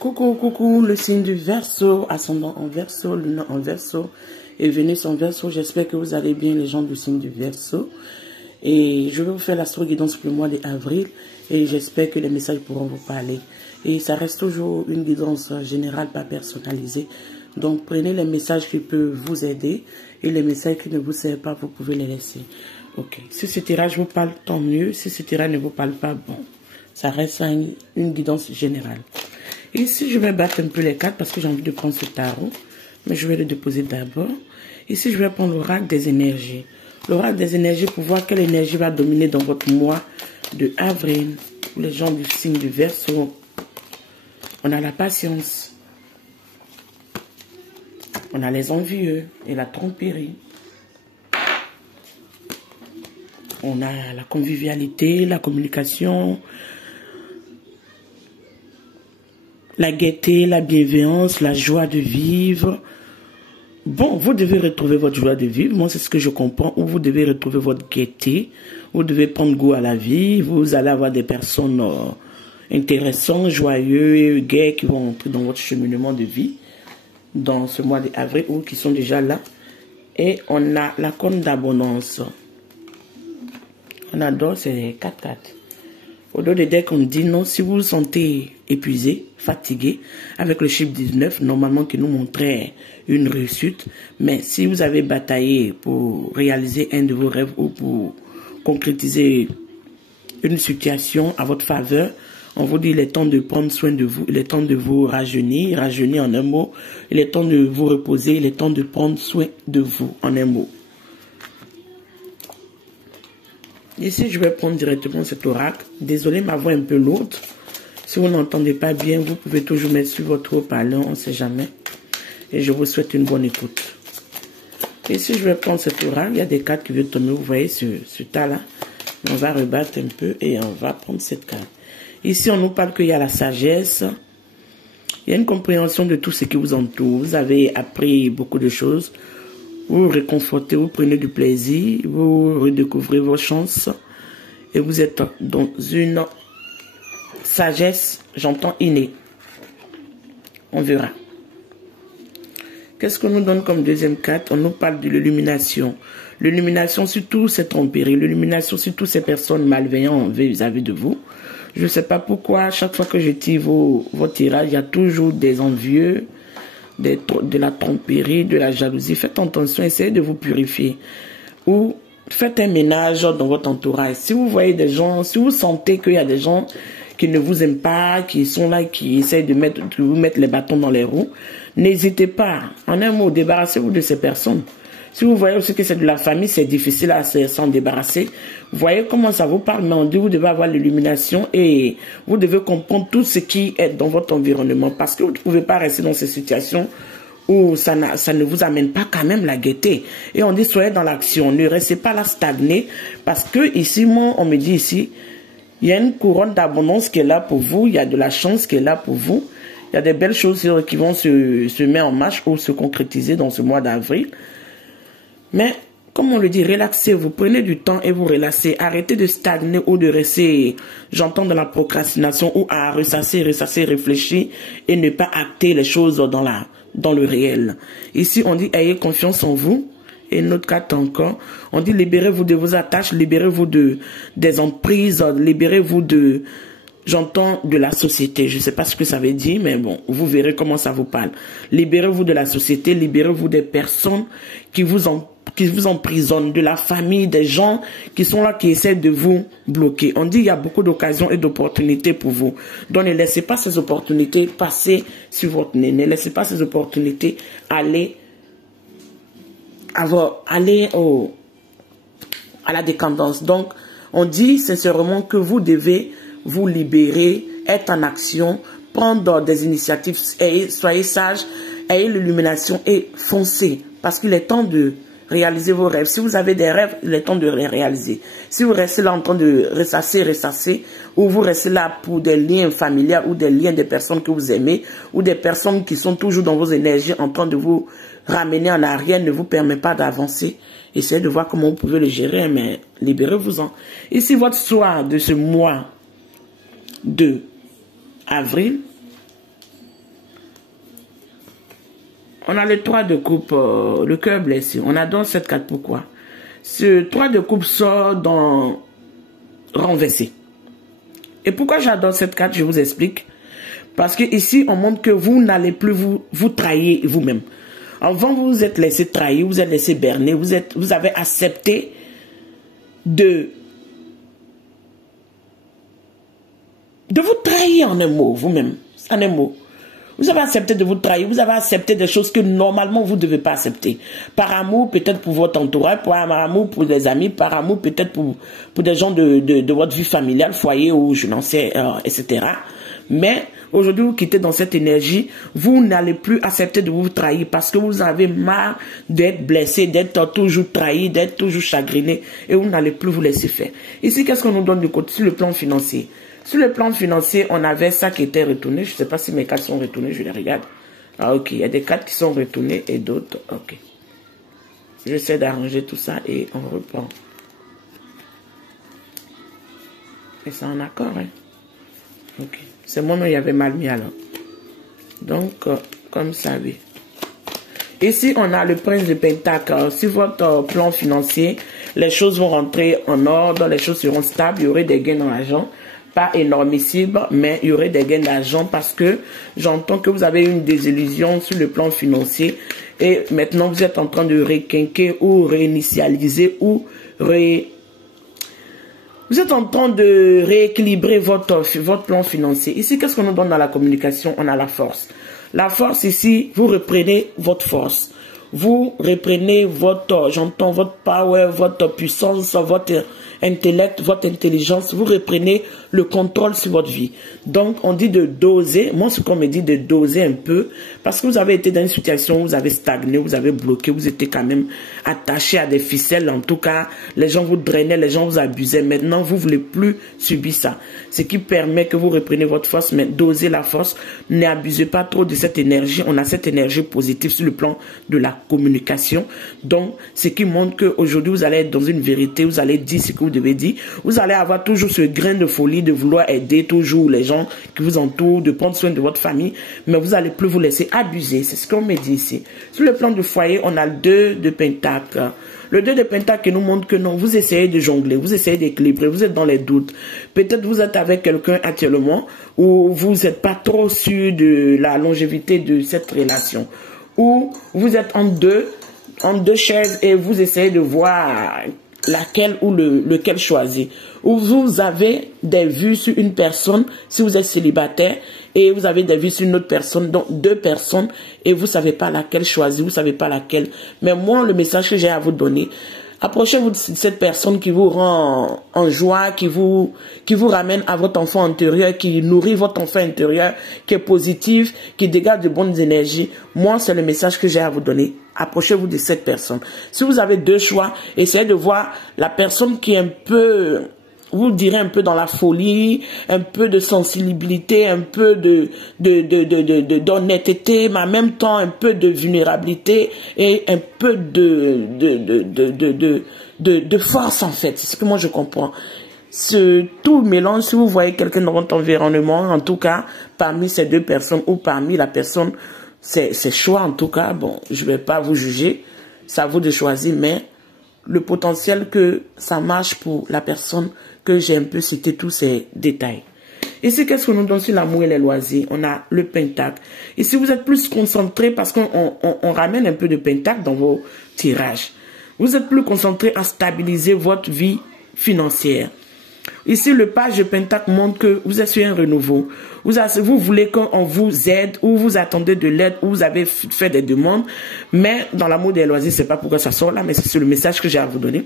Coucou, coucou, le signe du Verseau, ascendant en Verseau, lune en Verseau et Vénus en Verseau. J'espère que vous allez bien, les gens du signe du Verseau. Et je vais vous faire l'astro-guidance pour le mois d'avril et j'espère que les messages pourront vous parler. Et ça reste toujours une guidance générale, pas personnalisée. Donc prenez les messages qui peuvent vous aider et les messages qui ne vous servent pas, vous pouvez les laisser. Ok, si ce tirage vous parle, tant mieux. Si ce tirage ne vous parle pas, bon, ça reste une guidance générale. Ici, je vais battre un peu les cartes parce que j'ai envie de prendre ce tarot. Mais je vais le déposer d'abord. Ici, je vais prendre l'oracle des énergies. L'oracle des énergies pour voir quelle énergie va dominer dans votre mois de avril. Pour les gens du signe du Verseau, on a la patience. On a les envieux et la tromperie. On a la convivialité, la communication, la gaieté, la bienveillance, la joie de vivre. Bon, vous devez retrouver votre joie de vivre. Moi, c'est ce que je comprends. Ou vous devez retrouver votre gaieté. Vous devez prendre goût à la vie. Vous allez avoir des personnes intéressantes, joyeuses et gaies qui vont entrer dans votre cheminement de vie dans ce mois d'avril ou qui sont déjà là. Et on a la corne d'abondance. On adore ces 4 cartes. Au-delà des decks, on dit non, si vous vous sentez épuisé, fatigué, avec le chiffre 19, normalement qui nous montrait une réussite, mais si vous avez bataillé pour réaliser un de vos rêves ou pour concrétiser une situation à votre faveur, on vous dit il est temps de prendre soin de vous, il est temps de vous rajeunir, rajeunir en un mot, il est temps de vous reposer, il est temps de prendre soin de vous en un mot. Ici, je vais prendre directement cet oracle. Désolé, ma voix est un peu lourde. Si vous n'entendez pas bien, vous pouvez toujours mettre sur votre haut-parleur, on ne sait jamais. Et je vous souhaite une bonne écoute. Ici, je vais prendre cet oracle. Il y a des cartes qui viennent tomber, vous voyez ce tas-là. On va rebattre un peu et on va prendre cette carte. Ici, on nous parle qu'il y a la sagesse. Il y a une compréhension de tout ce qui vous entoure. Vous avez appris beaucoup de choses. Vous vous réconfortez, vous prenez du plaisir, vous redécouvrez vos chances et vous êtes dans une sagesse, j'entends innée. On verra. Qu'est-ce qu'on nous donne comme deuxième carte? On nous parle de l'illumination. L'illumination sur tous ces tromperies, l'illumination sur toutes ces personnes malveillantes vis-à-vis de vous. Je ne sais pas pourquoi, à chaque fois que je tire vos tirages, il y a toujours des envieux, de la tromperie, de la jalousie. Faites attention, essayez de vous purifier. Ou faites un ménage dans votre entourage. Si vous voyez des gens, si vous sentez qu'il y a des gens qui ne vous aiment pas, qui sont là, qui essayent de vous mettre les bâtons dans les roues, n'hésitez pas. En un mot, débarrassez-vous de ces personnes. Si vous voyez aussi que c'est de la famille, c'est difficile à s'en débarrasser. Vous voyez comment ça vous parle, mais on dit que vous devez avoir l'illumination et vous devez comprendre tout ce qui est dans votre environnement parce que vous ne pouvez pas rester dans ces situations où ça ne vous amène pas quand même la gaieté. Et on dit soyez dans l'action, ne restez pas là stagné parce que ici, moi, on me dit ici, il y a une couronne d'abondance qui est là pour vous, il y a de la chance qui est là pour vous, il y a des belles choses qui vont se mettre en marche ou se concrétiser dans ce mois d'avril. Mais, comme on le dit, relaxez-vous, prenez du temps et vous relaxez. Arrêtez de stagner ou de rester, j'entends, dans la procrastination ou à ressasser, réfléchir et ne pas acter les choses dans le réel. Ici, on dit, ayez confiance en vous. Et notre carte encore, on dit, libérez-vous de vos attaches, libérez-vous des emprises, libérez-vous de... J'entends de la société, je ne sais pas ce que ça veut dire, mais bon, vous verrez comment ça vous parle. Libérez-vous de la société, libérez-vous des personnes qui vous emprisonnent, de la famille, des gens qui sont là, qui essaient de vous bloquer. On dit qu'il y a beaucoup d'occasions et d'opportunités pour vous. Donc ne laissez pas ces opportunités passer sur votre nez. Ne laissez pas ces opportunités aller à la décadence. Donc, on dit sincèrement que vous devez vous libérer, être en action, prendre des initiatives, soyez sages, ayez l'illumination et foncez. Parce qu'il est temps de réaliser vos rêves. Si vous avez des rêves, il est temps de les réaliser. Si vous restez là en train de ressasser, ou vous restez là pour des liens familiaux ou des liens des personnes que vous aimez, ou des personnes qui sont toujours dans vos énergies en train de vous ramener en arrière, ne vous permet pas d'avancer. Essayez de voir comment vous pouvez le gérer, mais libérez-vous-en. Ici, votre soir de ce mois de avril, On a le 3 de coupe, le cœur blessé. On adore cette carte, pourquoi? Ce 3 de coupe sort dans renversé. Et pourquoi j'adore cette carte, je vous explique. Parce que ici, on montre que vous n'allez plus vous trahir vous-même. Avant, vous vous êtes laissé trahir, vous êtes laissé berner, vous avez accepté de vous trahir en un mot, vous-même, en un mot. Vous avez accepté de vous trahir, vous avez accepté des choses que normalement vous ne devez pas accepter. Par amour, peut-être pour votre entourage, par amour pour des amis, par amour peut-être pour des gens de votre vie familiale, foyer ou je n'en sais, etc. Mais aujourd'hui, vous quittez dans cette énergie, vous n'allez plus accepter de vous trahir parce que vous avez marre d'être blessé, d'être toujours trahi, d'être toujours chagriné et vous n'allez plus vous laisser faire. Ici, qu'est-ce qu'on nous donne du côté sur le plan financier? Sur le plan financier, on avait ça qui était retourné. Je ne sais pas si mes cartes sont retournées, je les regarde. Ah ok, il y a des cartes qui sont retournées et d'autres, ok. J'essaie d'arranger tout ça et on reprend. Et c'est en accord, hein. Ok. C'est moi, mais il y avait mal mis alors. Donc, comme ça, oui. Ici, on a le prince de Pentacle. Sur votre plan financier, les choses vont rentrer en ordre, les choses seront stables, il y aurait des gains dans l'argent. Pas énormissime, mais il y aurait des gains d'argent parce que j'entends que vous avez une désillusion sur le plan financier et maintenant vous êtes en train de requinquer ou réinitialiser ou vous êtes en train de rééquilibrer votre plan financier. Ici, qu'est-ce qu'on nous donne dans la communication? On a la force. La force ici, vous reprenez votre force. Vous reprenez j'entends votre power, votre puissance, votre intellect, votre intelligence, vous reprenez le contrôle sur votre vie. Donc, on dit de doser, moi ce qu'on me dit de doser un peu, parce que vous avez été dans une situation où vous avez stagné, vous avez bloqué, vous étiez quand même attaché à des ficelles, en tout cas, les gens vous drainaient, les gens vous abusaient, maintenant vous ne voulez plus subir ça. Ce qui permet que vous reprenez votre force, mais dosez la force, n'abusez pas trop de cette énergie, on a cette énergie positive sur le plan de la communication, donc ce qui montre qu'aujourd'hui vous allez être dans une vérité, vous allez dire ce que vous devez dire, vous allez avoir toujours ce grain de folie de vouloir aider toujours les gens qui vous entourent, de prendre soin de votre famille, mais vous allez plus vous laisser abuser, c'est ce qu'on me dit ici. Sur le plan du foyer, on a le 2 de Pentacle. Le 2 de Pentacle nous montre que non, vous essayez de jongler, vous essayez d'équilibrer, vous êtes dans les doutes. Peut-être vous êtes avec quelqu'un actuellement où vous n'êtes pas trop sûr de la longévité de cette relation, ou vous êtes en deux chaises et vous essayez de voir laquelle ou lequel choisir. Ou vous avez des vues sur une personne, si vous êtes célibataire, et vous avez des vues sur une autre personne, donc 2 personnes, et vous ne savez pas laquelle choisir, vous ne savez pas laquelle. Mais moi, le message que j'ai à vous donner, approchez-vous de cette personne qui vous rend en joie, qui vous ramène à votre enfant intérieur, qui nourrit votre enfant intérieur, qui est positif, qui dégage de bonnes énergies. Moi, c'est le message que j'ai à vous donner. Approchez-vous de cette personne. Si vous avez 2 choix, essayez de voir la personne qui est un peu, vous direz un peu dans la folie, un peu de sensibilité, un peu d'honnêteté, mais en même temps un peu de vulnérabilité et un peu de force en fait. C'est ce que moi je comprends. Tout mélange, si vous voyez quelqu'un dans votre environnement, en tout cas, parmi ces 2 personnes ou parmi la personne, c'est choix en tout cas, bon, je ne vais pas vous juger, c'est à vous de choisir, mais le potentiel que ça marche pour la personne que j'ai un peu cité tous ces détails. Ici, qu'est-ce qu'on nous donne sur l'amour et les loisirs? On a le Pentacle. Ici, vous êtes plus concentré parce qu'on ramène un peu de Pentacle dans vos tirages. Vous êtes plus concentré à stabiliser votre vie financière. Ici, le page de Pentacle montre que vous êtes sur un renouveau. Vous voulez qu'on vous aide, ou vous attendez de l'aide, ou vous avez fait des demandes. Mais dans l'amour des loisirs, c'est pas pourquoi ça sort là, mais c'est le message que j'ai à vous donner.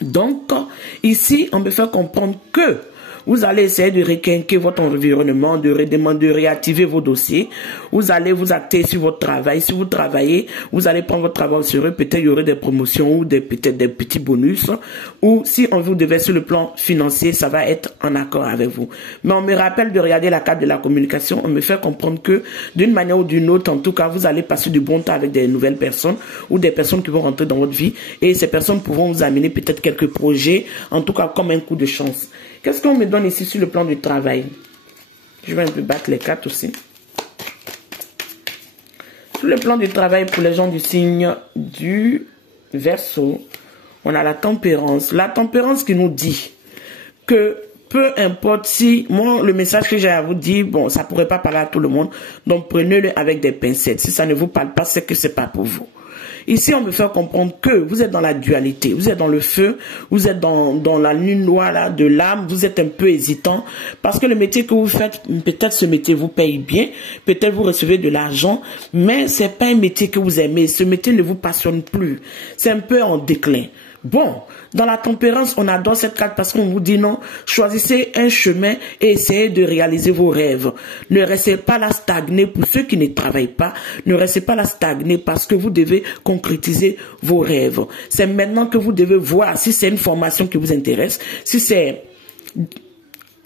Donc, ici, on me fait comprendre que vous allez essayer de requinquer votre environnement, de réactiver vos dossiers. Vous allez vous acter sur votre travail. Si vous travaillez, vous allez prendre votre travail au sérieux. Peut-être il y aurait des promotions ou peut-être des petits bonus. Ou si on vous devait sur le plan financier, ça va être en accord avec vous. Mais on me rappelle de regarder la carte de la communication. On me fait comprendre que d'une manière ou d'une autre, en tout cas, vous allez passer du bon temps avec des nouvelles personnes ou des personnes qui vont rentrer dans votre vie. Et ces personnes pourront vous amener peut-être quelques projets, en tout cas comme un coup de chance. Qu'est-ce qu'on me donne ici sur le plan du travail? Je vais un peu battre les cartes aussi. Sur le plan du travail pour les gens du signe du Verseau, on a la tempérance. La tempérance qui nous dit que peu importe si, moi, le message que j'ai à vous dire, bon, ça pourrait pas parler à tout le monde, donc prenez-le avec des pincettes. Si ça ne vous parle pas, c'est que c'est pas pour vous. Ici, on me fait comprendre que vous êtes dans la dualité, vous êtes dans le feu, vous êtes dans la lune noire là, de l'âme, vous êtes un peu hésitant, parce que le métier que vous faites, peut-être ce métier vous paye bien, peut-être vous recevez de l'argent, mais c'est pas un métier que vous aimez, ce métier ne vous passionne plus, c'est un peu en déclin. Bon, dans la tempérance, on adore cette carte parce qu'on vous dit non, choisissez un chemin et essayez de réaliser vos rêves. Ne restez pas là stagné pour ceux qui ne travaillent pas. Ne restez pas là stagné parce que vous devez concrétiser vos rêves. C'est maintenant que vous devez voir si c'est une formation qui vous intéresse, si c'est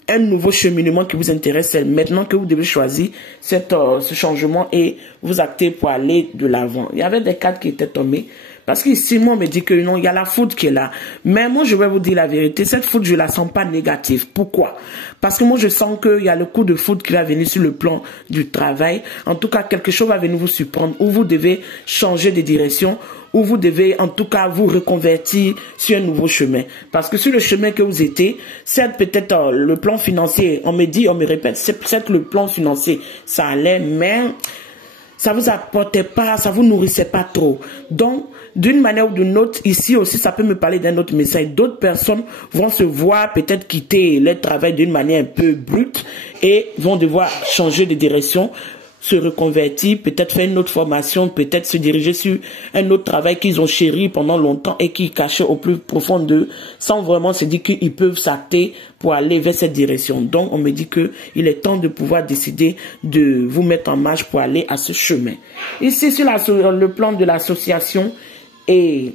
un nouveau cheminement qui vous intéresse, c'est maintenant que vous devez choisir ce changement et vous acter pour aller de l'avant. Il y avait des cartes qui étaient tombées. Parce qu'ici, moi, on me dit que non, il y a la foudre qui est là. Mais moi, je vais vous dire la vérité. Cette foudre, je la sens pas négative. Pourquoi? Parce que moi, je sens qu'il y a le coup de foudre qui va venir sur le plan du travail. En tout cas, quelque chose va venir vous surprendre, où vous devez changer de direction, où vous devez, en tout cas, vous reconvertir sur un nouveau chemin. Parce que sur le chemin que vous étiez, certes, peut-être le plan financier, on me dit, on me répète, certes, le plan financier, ça allait, mais ça vous apportait pas, ça vous nourrissait pas trop. Donc, d'une manière ou d'une autre, ici aussi, ça peut me parler d'un autre message. D'autres personnes vont se voir peut-être quitter leur travail d'une manière un peu brute et vont devoir changer de direction, se reconvertir, peut-être faire une autre formation, peut-être se diriger sur un autre travail qu'ils ont chéri pendant longtemps et qui cachait au plus profond d'eux, sans vraiment se dire qu'ils peuvent s'acter pour aller vers cette direction. Donc, on me dit que il est temps de pouvoir décider de vous mettre en marche pour aller à ce chemin. Ici, sur le plan de l'association et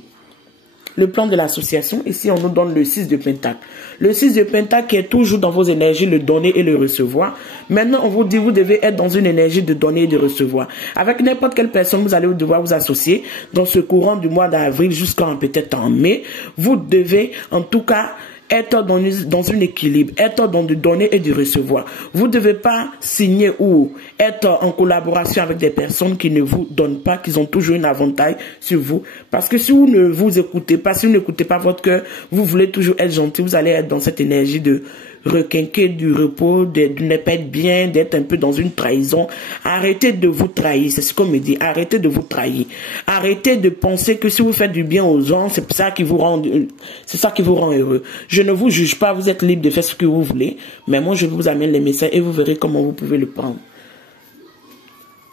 le plan de l'association, ici, on nous donne le 6 de Pentacle. Le 6 de Pentacle qui est toujours dans vos énergies, le donner et le recevoir. Maintenant, on vous dit, vous devez être dans une énergie de donner et de recevoir. Avec n'importe quelle personne, vous allez devoir vous associer dans ce courant du mois d'avril jusqu'en peut-être en mai. Vous devez, en tout cas, être dans un équilibre, être dans du donner et du recevoir. Vous ne devez pas signer ou être en collaboration avec des personnes qui ne vous donnent pas, qui ont toujours un avantage sur vous. Parce que si vous ne vous écoutez pas, si vous n'écoutez pas votre cœur, vous voulez toujours être gentil, vous allez être dans cette énergie de requinquer du repos, de ne pas être bien, d'être un peu dans une trahison. Arrêtez de vous trahir, c'est ce qu'on me dit, arrêtez de vous trahir. Arrêtez de penser que si vous faites du bien aux gens, c'est ça qui vous rend heureux. Je ne vous juge pas, vous êtes libre de faire ce que vous voulez, mais moi je vous amène les messages et vous verrez comment vous pouvez le prendre.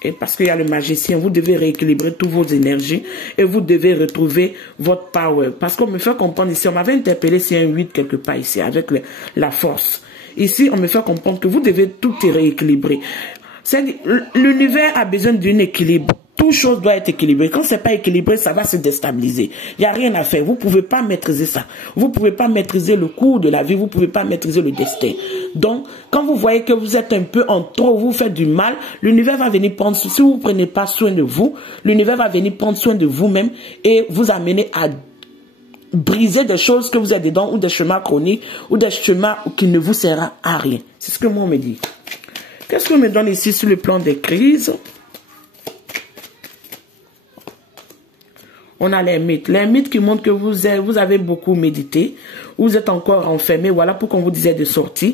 Et parce qu'il y a le magicien, vous devez rééquilibrer toutes vos énergies et vous devez retrouver votre power. Parce qu'on me fait comprendre ici, on m'avait interpellé sur un 8 quelque part ici, avec la force. Ici, on me fait comprendre que vous devez tout rééquilibrer. L'univers a besoin d'un équilibre. Toute chose doit être équilibrée. Quand c'est pas équilibré, ça va se déstabiliser. Il n'y a rien à faire. Vous pouvez pas maîtriser ça. Vous pouvez pas maîtriser le cours de la vie. Vous pouvez pas maîtriser le destin. Donc, quand vous voyez que vous êtes un peu en trop, vous faites du mal, l'univers va venir prendre, si vous prenez pas soin de vous, l'univers va venir prendre soin de vous-même et vous amener à briser des choses que vous êtes dedans ou des chemins chroniques ou des chemins qui ne vous servent à rien. C'est ce que moi on me dit. Qu'est-ce qu'on me donne ici sur le plan des crises? On a les mythes. Les mythes qui montrent que vous avez beaucoup médité, vous êtes encore enfermé. Voilà pourquoi on vous disait de sortir,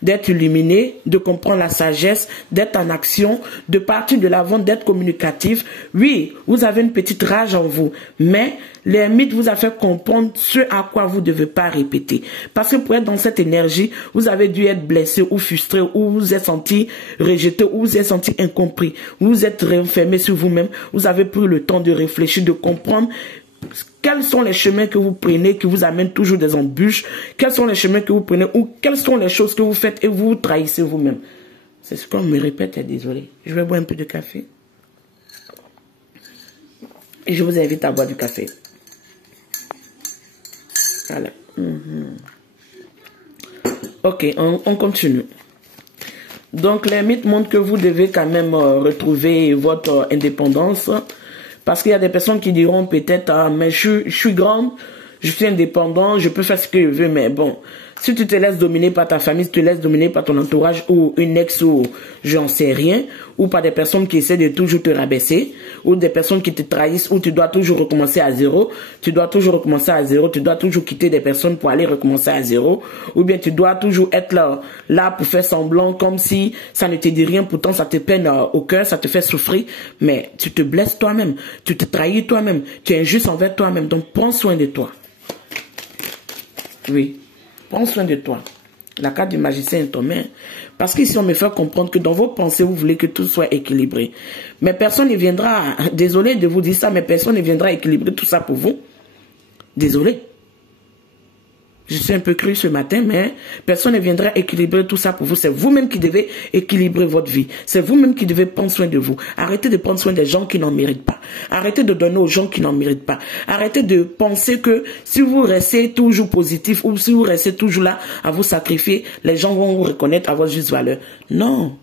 d'être illuminé, de comprendre la sagesse, d'être en action, de partir de l'avant, d'être communicatif. Oui, vous avez une petite rage en vous, mais les mythes vous a fait comprendre ce à quoi vous ne devez pas répéter. Parce que pour être dans cette énergie, vous avez dû être blessé ou frustré, ou vous êtes senti rejeté, ou vous êtes senti incompris. Vous êtes renfermé sur vous-même. Vous avez pris le temps de réfléchir, de comprendre quels sont les chemins que vous prenez qui vous amènent toujours des embûches, quels sont les chemins que vous prenez ou quelles sont les choses que vous faites et vous vous trahissez vous-même. C'est ce qu'on me répète, désolé. Je vais boire un peu de café. Et je vous invite à boire du café. Voilà. Ok, on continue. Donc, les mythes montrent que vous devez quand même retrouver votre indépendance. Parce qu'il y a des personnes qui diront peut-être, ah, mais je suis grande, je suis indépendant, je peux faire ce que je veux, mais bon, Si tu te laisses dominer par ta famille, si tu te laisses dominer par ton entourage ou une ex ou j'en sais rien, ou par des personnes qui essaient de toujours te rabaisser, ou des personnes qui te trahissent, ou tu dois toujours recommencer à zéro, tu dois toujours recommencer à zéro, tu dois toujours quitter des personnes pour aller recommencer à zéro, ou bien tu dois toujours être là pour faire semblant comme si ça ne te dit rien, pourtant ça te peine au cœur, ça te fait souffrir, mais tu te blesses toi-même, tu te trahis toi-même, tu es injuste envers toi-même, donc prends soin de toi. Oui. Prends soin de toi. La carte du magicien est en main. Parce qu'ici, on me fait comprendre que dans vos pensées, vous voulez que tout soit équilibré. Mais personne ne viendra, désolé de vous dire ça, mais personne ne viendra équilibrer tout ça pour vous. Désolé. Je suis un peu cru ce matin, mais personne ne viendra équilibrer tout ça pour vous. C'est vous-même qui devez équilibrer votre vie. C'est vous-même qui devez prendre soin de vous. Arrêtez de prendre soin des gens qui n'en méritent pas. Arrêtez de donner aux gens qui n'en méritent pas. Arrêtez de penser que si vous restez toujours positif ou si vous restez toujours là à vous sacrifier, les gens vont vous reconnaître à votre juste valeur. Non.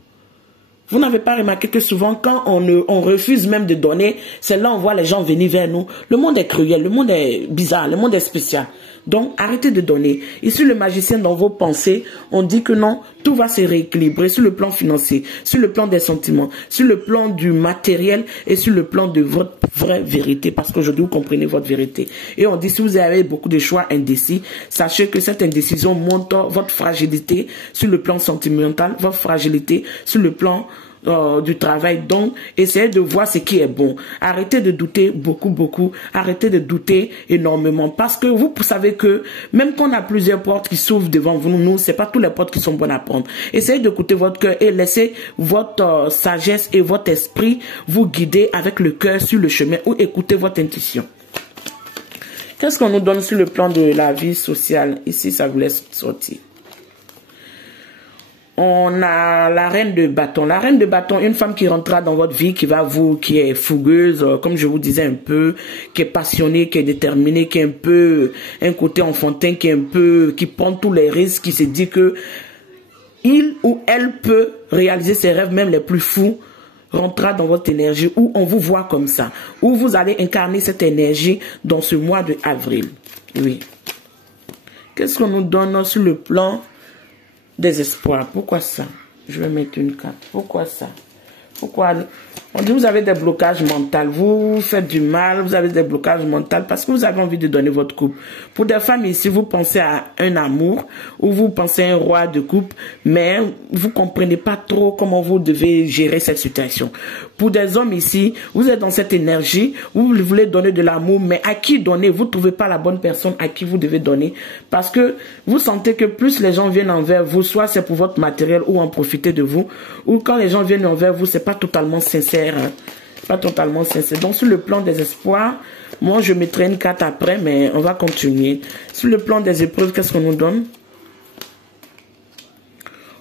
Vous n'avez pas remarqué que souvent, quand on refuse même de donner, c'est là on voit les gens venir vers nous. Le monde est cruel, le monde est bizarre, le monde est spécial. Donc, arrêtez de donner. Ici, le magicien, dans vos pensées, on dit que non, tout va se rééquilibrer sur le plan financier, sur le plan des sentiments, sur le plan du matériel et sur le plan de votre vraie vérité. Parce qu'aujourd'hui, vous comprenez votre vérité. Et on dit, si vous avez beaucoup de choix indécis, sachez que cette indécision montre votre fragilité sur le plan sentimental, votre fragilité sur le plan du travail. Donc, essayez de voir ce qui est bon. Arrêtez de douter beaucoup. Arrêtez de douter énormément. Parce que vous savez que même quand on a plusieurs portes qui s'ouvrent devant vous, nous, c'est pas toutes les portes qui sont bonnes à prendre. Essayez d'écouter votre cœur et laissez votre sagesse et votre esprit vous guider avec le cœur sur le chemin ou écoutez votre intuition. Qu'est-ce qu'on nous donne sur le plan de la vie sociale? Ici, ça vous laisse sortir. On a la reine de bâton. La reine de bâton, une femme qui rentrera dans votre vie, qui est fougueuse, comme je vous disais un peu, qui est passionnée, qui est déterminée, qui est un peu, un côté enfantin, qui prend tous les risques, qui se dit que il ou elle peut réaliser ses rêves, même les plus fous, rentrera dans votre énergie, où on vous voit comme ça, où vous allez incarner cette énergie dans ce mois de avril. Oui. Qu'est-ce qu'on nous donne sur le plan des espoirs? Pourquoi ça? Je vais mettre une carte. Pourquoi ça? Pourquoi? On dit vous avez des blocages mentaux, vous faites du mal, vous avez des blocages mentaux parce que vous avez envie de donner votre couple. Pour des femmes ici, vous pensez à un amour ou vous pensez à un roi de couple, mais vous comprenez pas trop comment vous devez gérer cette situation. Pour des hommes ici, vous êtes dans cette énergie, vous voulez donner de l'amour, mais à qui donner? Vous trouvez pas la bonne personne à qui vous devez donner parce que vous sentez que plus les gens viennent envers vous, soit c'est pour votre matériel ou en profiter de vous, ou quand les gens viennent envers vous, c'est pas totalement sincère. Pas totalement sincère. Donc sur le plan des espoirs, moi je mettrai une carte après, mais on va continuer. Sur le plan des épreuves, qu'est-ce qu'on nous donne?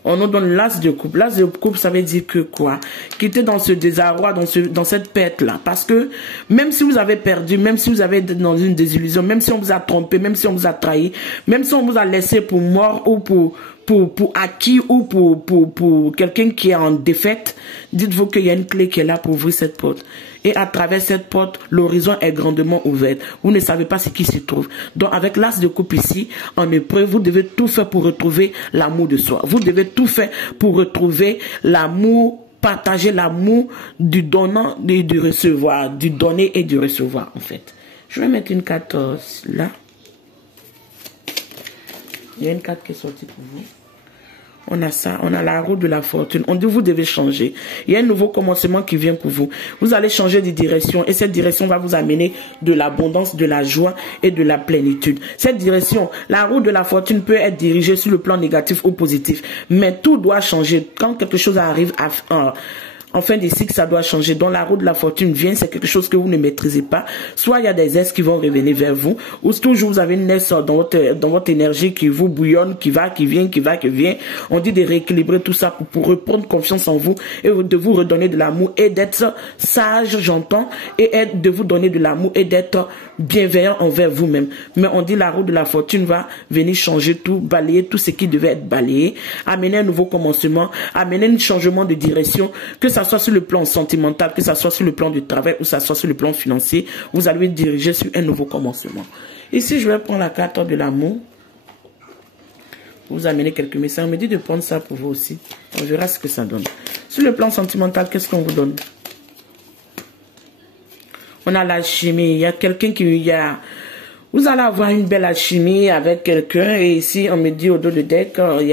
On nous donne l'as de coupe. L'as de coupe, ça veut dire que quoi? Quitter dans ce désarroi, dans cette perte-là. Parce que même si vous avez perdu, même si vous avez été dans une désillusion, même si on vous a trompé, même si on vous a trahi, même si on vous a laissé pour mort ou pour acquis ou pour quelqu'un qui est en défaite, dites-vous qu'il y a une clé qui est là pour ouvrir cette porte. Et à travers cette porte, l'horizon est grandement ouvert. Vous ne savez pas ce qui s'y trouve. Donc avec l'as de coupe ici, en épreuve, vous devez tout faire pour retrouver l'amour de soi. Vous devez tout faire pour retrouver l'amour, partager l'amour du donnant et du recevoir, du donner et du recevoir en fait. Je vais mettre une carte là. Il y a une carte qui est sortie pour vous. On a ça, on a la roue de la fortune. On dit vous devez changer. Il y a un nouveau commencement qui vient pour vous. Vous allez changer de direction et cette direction va vous amener de l'abondance, de la joie et de la plénitude. Cette direction, la roue de la fortune peut être dirigée sur le plan négatif ou positif. Mais tout doit changer. Quand quelque chose arrive en fin de cycle, ça doit changer. Donc la roue de la fortune vient, c'est quelque chose que vous ne maîtrisez pas. Soit il y a des aides qui vont revenir vers vous, ou toujours vous avez une aide dans votre énergie qui vous bouillonne, qui va, qui vient. On dit de rééquilibrer tout ça pour reprendre confiance en vous et de vous redonner de l'amour et d'être sage, j'entends, et de vous donner de l'amour et d'être bienveillant envers vous-même. Mais on dit la roue de la fortune va venir changer tout, balayer tout ce qui devait être balayé, amener un nouveau commencement, amener un changement de direction, que ça soit sur le plan sentimental, que ça soit sur le plan du travail, ou ça soit sur le plan financier, vous allez diriger sur un nouveau commencement. Ici, je vais prendre la carte de l'amour. vous amener quelques messages. On me dit de prendre ça pour vous aussi. On verra ce que ça donne. Sur le plan sentimental, qu'est-ce qu'on vous donne? On a l'alchimie. Il y a quelqu'un qui... Vous allez avoir une belle alchimie avec quelqu'un. Et ici, on me dit au dos de deck, il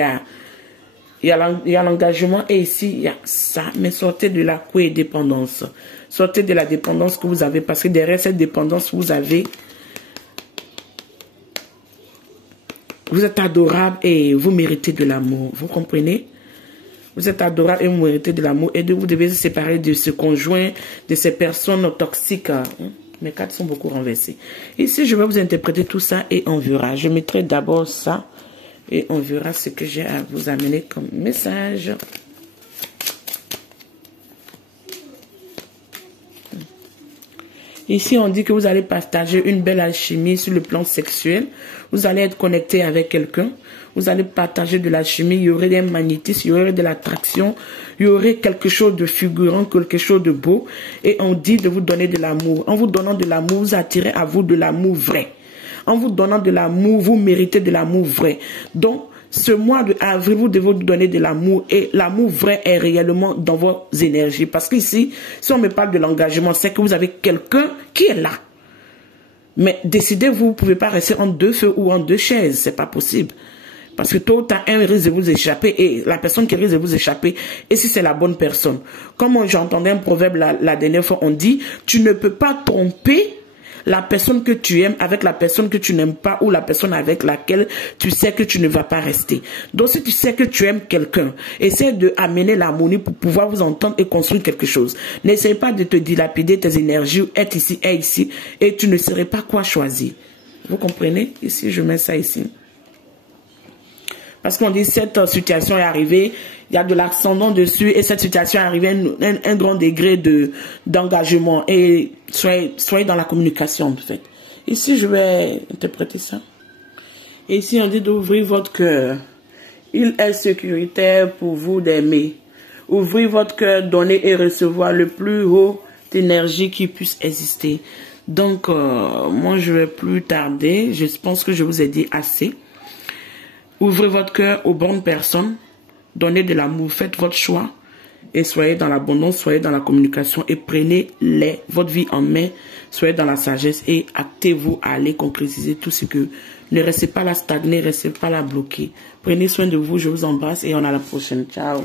y a l'engagement. Et ici, il y a ça. Mais sortez de la co-dépendance. Sortez de la dépendance que vous avez. Parce que derrière cette dépendance, vous avez... Vous êtes adorable et vous méritez de l'amour. Vous comprenez? Vous êtes adorable et vous méritez de l'amour. Et vous devez se séparer de ce conjoint, de ces personnes toxiques. Mes cartes sont beaucoup renversées. Ici, je vais vous interpréter tout ça et on verra. Je mettrai d'abord ça et on verra ce que j'ai à vous amener comme message. Ici, on dit que vous allez partager une belle alchimie sur le plan sexuel. Vous allez être connecté avec quelqu'un. Vous allez partager de l'alchimie. Il y aurait des magnétismes, il y aurait de l'attraction. Il y aurait quelque chose de figurant, quelque chose de beau. Et on dit de vous donner de l'amour. En vous donnant de l'amour, vous attirez à vous de l'amour vrai. En vous donnant de l'amour, vous méritez de l'amour vrai. Donc, ce mois de avril, vous devez vous donner de l'amour et l'amour vrai est réellement dans vos énergies. Parce qu'ici, si on me parle de l'engagement, c'est que vous avez quelqu'un qui est là. Mais décidez-vous, vous ne pouvez pas rester en deux feux ou en deux chaises. C'est pas possible. Parce que tôt ou tard, un risque de vous échapper et la personne qui risque de vous échapper, et si c'est la bonne personne. Comme j'entendais un proverbe la dernière fois, on dit, tu ne peux pas tromper la personne que tu aimes avec la personne que tu n'aimes pas ou la personne avec laquelle tu sais que tu ne vas pas rester. Donc si tu sais que tu aimes quelqu'un, essaie de amener l'harmonie pour pouvoir vous entendre et construire quelque chose. N'essaie pas de te dilapider tes énergies, être ici et tu ne saurais pas quoi choisir. Vous comprenez? Ici, je mets ça ici. Parce qu'on dit cette situation est arrivée, il y a de l'ascendant dessus et cette situation est arrivée à un grand degré d'engagement. Et soyez dans la communication en fait. Ici, je vais interpréter ça. Et ici, on dit d'ouvrir votre cœur. Il est sécuritaire pour vous d'aimer. Ouvrez votre cœur, donner et recevoir le plus haut énergie qui puisse exister. Donc, moi, je vais plus tarder. Je pense que je vous ai dit assez. Ouvrez votre cœur aux bonnes personnes, donnez de l'amour, faites votre choix et soyez dans l'abondance, soyez dans la communication et prenez votre vie en main, soyez dans la sagesse et actez-vous à aller concrétiser tout ce que... Ne restez pas là stagner, ne restez pas là bloqué. Prenez soin de vous, je vous embrasse et on à la prochaine. Ciao.